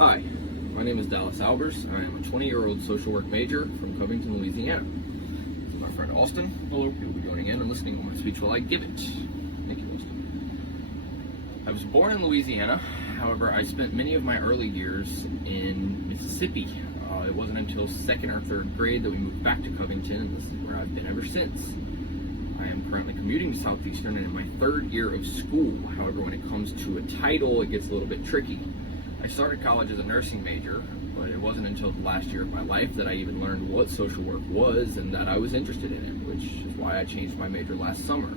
Hi, my name is Dallas Albers. I am a 20-year-old social work major from Covington, Louisiana. This is my friend Austin. Hello. He will be joining in and listening to my speech while I give it. Thank you, Austin. I was born in Louisiana. However, I spent many of my early years in Mississippi. It wasn't until second or third grade that we moved back to Covington, and this is where I've been ever since. I am currently commuting to Southeastern and in my third year of school. However, when it comes to a title, it gets a little bit tricky. I started college as a nursing major, but it wasn't until the last year of my life that I even learned what social work was and that I was interested in it, which is why I changed my major last summer.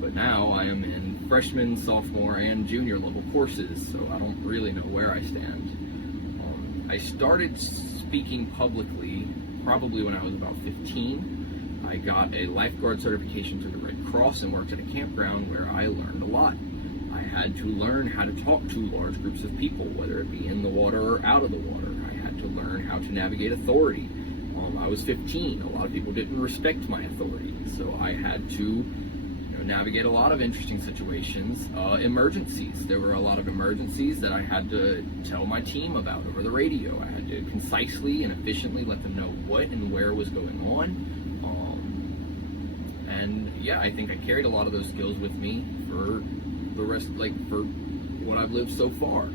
But now I am in freshman, sophomore, and junior level courses, so I don't really know where I stand. I started speaking publicly probably when I was about 15. I got a lifeguard certification through the Red Cross and worked at a campground where I learned a lot. I had to learn how to talk to large groups of people, whether it be in the water or out of the water. I had to learn how to navigate authority. I was 15. A lot of people didn't respect my authority, so I had to navigate a lot of interesting situations. Emergencies. There were a lot of emergencies that I had to tell my team about over the radio. I had to concisely and efficiently let them know what and where was going on. And yeah, I think I carried a lot of those skills with me for the rest, for what I've lived so far.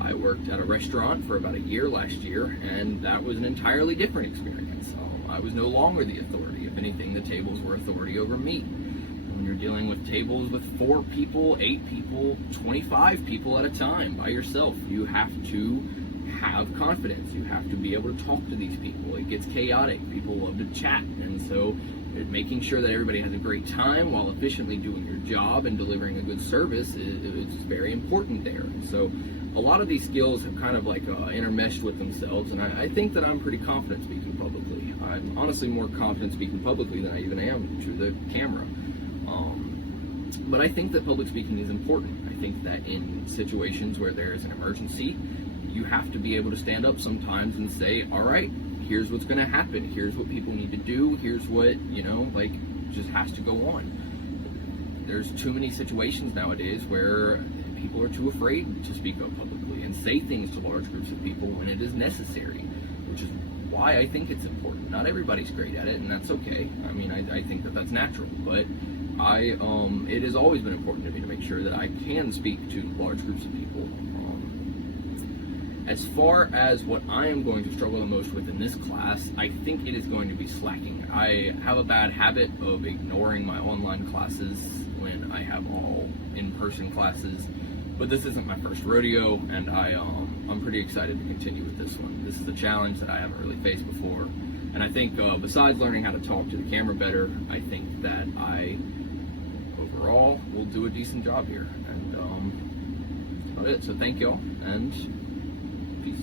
I worked at a restaurant for about a year last year, and that was an entirely different experience. I was no longer the authority. If anything, the tables were authority over me. When you're dealing with tables with 4 people, 8 people, 25 people at a time by yourself, you have to have confidence. You have to be able to talk to these people. It gets chaotic. People love to chat, and so making sure that everybody has a great time while efficiently doing your job and delivering a good service is very important there. And so a lot of these skills have kind of intermeshed with themselves, and I think that I'm pretty confident speaking publicly. I'm honestly more confident speaking publicly than I even am to the camera. But I think that public speaking is important. I think that in situations where there is an emergency, you have to be able to stand up sometimes and say, all right, here's what's going to happen. Here's what people need to do. Here's what, just has to go on. There's too many situations nowadays where people are too afraid to speak up publicly and say things to large groups of people when it is necessary, which is why I think it's important. Not everybody's great at it, and that's okay. I mean, I think that that's natural, but it has always been important to me to make sure that I can speak to large groups of people. As far as what I am going to struggle the most with in this class, I think it is going to be slacking. I have a bad habit of ignoring my online classes when I have all in-person classes, but this isn't my first rodeo, and I'm pretty excited to continue with this one. This is a challenge that I haven't really faced before, and I think besides learning how to talk to the camera better, I think that I overall will do a decent job here, and that's about it. So thank y'all, and peace.